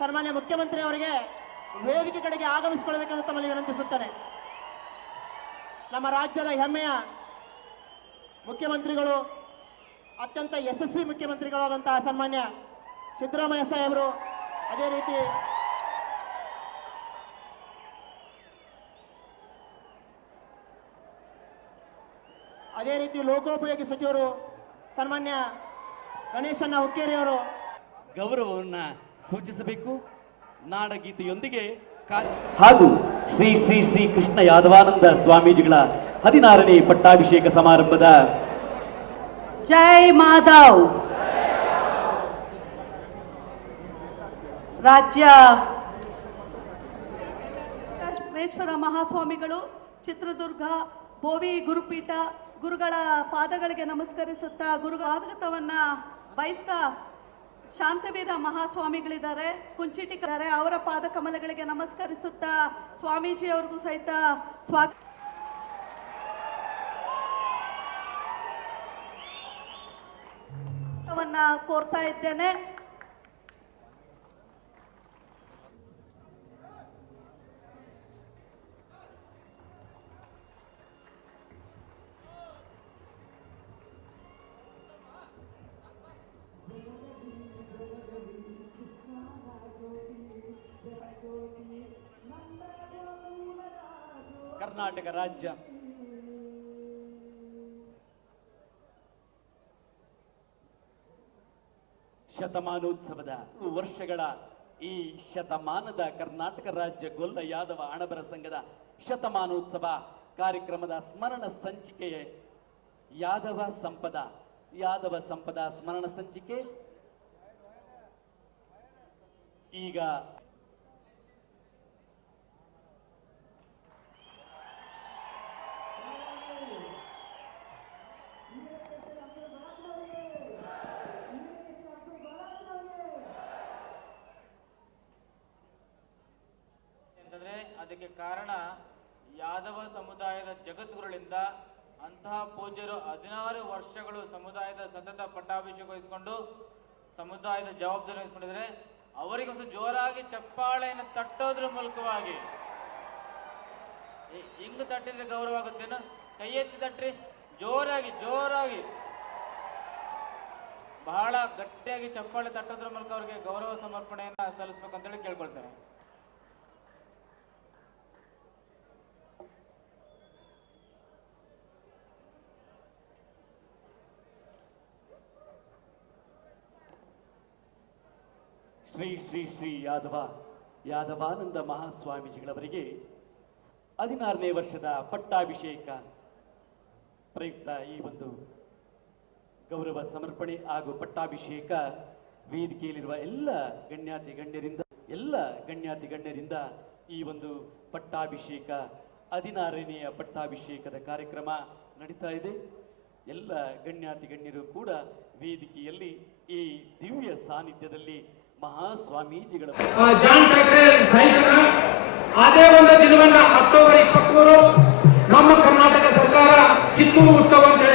ಸನ್ಮಾನ್ಯ ಮುಖ್ಯಮಂತ್ರಿ ಅವರಿಗೆ ವೇದಿಕೆ ಕಡೆಗೆ ಆಗಮಿಸಿಕೊಳ್ಬೇಕೆಂದು ತಮ್ಮಲ್ಲಿ ವಿನಂತಿಸುತ್ತೇನೆ. ನಮ್ಮ ರಾಜ್ಯದ ಹೆಮ್ಮೆಯ ಮುಖ್ಯಮಂತ್ರಿಗಳು, ಅತ್ಯಂತ ಯಶಸ್ವಿ ಮುಖ್ಯಮಂತ್ರಿಗಳಾದಂತಹ ಸನ್ಮಾನ್ಯ ಸಿದ್ದರಾಮಯ್ಯ ಸಾಹೇಬರು, ಅದೇ ರೀತಿ ಅದೇ ರೀತಿ ಲೋಕೋಪಯೋಗಿ ಸಚಿವರು ಸನ್ಮಾನ್ಯ ಗಣೇಶಣ್ಣ ಹುಕ್ಕೇರಿ ಅವರು ಗೌರವವನ್ನ ಸೂಚಿಸಬೇಕು. ನಾಡಗೀತೆಯೊಂದಿಗೆ ಹಾಗೂ ಶ್ರೀ ಶ್ರೀ ಶ್ರೀ ಕೃಷ್ಣ ಯಾದವಾನಂದ ಸ್ವಾಮೀಜಿಗಳ ಹದಿನಾರನೇ ಪಟ್ಟಾಭಿಷೇಕ ಸಮಾರಂಭದ ಜೈ ಮಾಧವ್. ರಾಜ್ಯ ಕಾಶ್ಮೇಶ್ವರ ಮಹಾಸ್ವಾಮಿಗಳು ಚಿತ್ರದುರ್ಗ ಭೋವಿ ಗುರುಪೀಠ ಗುರುಗಳ ಪಾದಗಳಿಗೆ ನಮಸ್ಕರಿಸುತ್ತಾ ಗುರುಗಳ ಆಗತವನ್ನ ಬಯಸ್ತಾ ಶಾಂತವೀರ ಮಹಾಸ್ವಾಮಿಗಳಿದ್ದಾರೆ ಕುಂಚಿಟಿಕರಾರೆ ಅವರ ಪಾದ ಕಮಲಗಳಿಗೆ ನಮಸ್ಕರಿಸುತ್ತಾ ಸ್ವಾಮೀಜಿ ಅವ್ರಿಗೂ ಸಹಿತ ಸ್ವಾಗತವನ್ನು ಕೋರ್ತಾ ಇದ್ದೇನೆ. ಕರ್ನಾಟಕ ರಾಜ್ಯ. ಶತಮಾನೋತ್ಸವದ ವರ್ಷಗಳ ಈ ಶತಮಾನದ ಕರ್ನಾಟಕ ರಾಜ್ಯ ಗೊಲ್ಲ ಯಾದವ ಅಣಬರ ಸಂಘದ ಶತಮಾನೋತ್ಸವ ಕಾರ್ಯಕ್ರಮದ ಸ್ಮರಣ ಸಂಚಿಕೆಯ ಯಾದವ ಸಂಪದ. ಯಾದವ ಸಂಪದ ಸ್ಮರಣ ಸಂಚಿಕೆ. ಈಗ ಅದಕ್ಕೆ ಕಾರಣ ಯಾದವ ಸಮುದಾಯದ ಜಗತ್ತುಗಳಿಂದ ಅಂತಹ ಪೂಜ್ಯರು ಹದಿನಾರು ವರ್ಷಗಳು ಸಮುದಾಯದ ಸತತ ಪಟ್ಟಾಭಿಷೇಕ ವಹಿಸಿಕೊಂಡು ಸಮುದಾಯದ ಜವಾಬ್ದಾರಿ ವಹಿಸ್ಕೊಂಡಿದ್ದಾರೆ. ಅವರಿಗೊಂದು ಜೋರಾಗಿ ಚಪ್ಪಾಳೆಯನ್ನು ತಟ್ಟೋದ್ರ ಮೂಲಕವಾಗಿ. ಹಿಂಗ್ ತಟ್ಟಿದ್ರೆ ಗೌರವ ಆಗುತ್ತೇನು ಕೈ ಎತ್ತಿ ತಟ್ಟ್ರಿ ಜೋರಾಗಿ ಜೋರಾಗಿ. ಬಹಳ ಗಟ್ಟಿಯಾಗಿ ಚಪ್ಪಾಳೆ ತಟ್ಟೋದ್ರ ಮೂಲಕ ಅವರಿಗೆ ಗೌರವ ಸಮರ್ಪಣೆಯನ್ನ ಸಲ್ಲಿಸ್ಬೇಕಂತೇಳಿ ಕೇಳ್ಕೊಳ್ತೇನೆ ಶ್ರೀ ಶ್ರೀ ಶ್ರೀ ಯಾದವ, ಯಾದವಾನಂದ ಮಹಾಸ್ವಾಮೀಜಿಗಳವರಿಗೆ ಹದಿನಾರನೇ ವರ್ಷದ ಪಟ್ಟಾಭಿಷೇಕ ಪ್ರಯುಕ್ತ ಈ ಒಂದು ಗೌರವ ಸಮರ್ಪಣೆ ಹಾಗೂ ಪಟ್ಟಾಭಿಷೇಕ ವೇದಿಕೆಯಲ್ಲಿರುವ ಎಲ್ಲ ಗಣ್ಯಾತಿ ಗಣ್ಯರಿಂದ, ಎಲ್ಲ ಗಣ್ಯಾತಿ ಗಣ್ಯರಿಂದ ಈ ಒಂದು ಪಟ್ಟಾಭಿಷೇಕ ಹದಿನಾರನೆಯ ಪಟ್ಟಾಭಿಷೇಕದ ಕಾರ್ಯಕ್ರಮ ನಡೀತಾ ಇದೆ. ಎಲ್ಲ ಗಣ್ಯಾತಿ ಗಣ್ಯರು ಕೂಡ ವೇದಿಕೆಯಲ್ಲಿ ಈ ದಿವ್ಯ ಸಾನ್ನಿಧ್ಯದಲ್ಲಿ ಮಹಾಸ್ವಾಮೀಜಿಗಳ ಜಾನ್ ಠಾಕ್ರೆ ಸಹಿತನ ಅದೇ ಒಂದು ದಿನವನ್ನ ಅಕ್ಟೋಬರ್ ಇಪ್ಪತ್ಮೂರು ನಮ್ಮ ಕರ್ನಾಟಕ ಸರ್ಕಾರ ಕಿತ್ತೂರು ಉತ್ಸವ ಅಂತ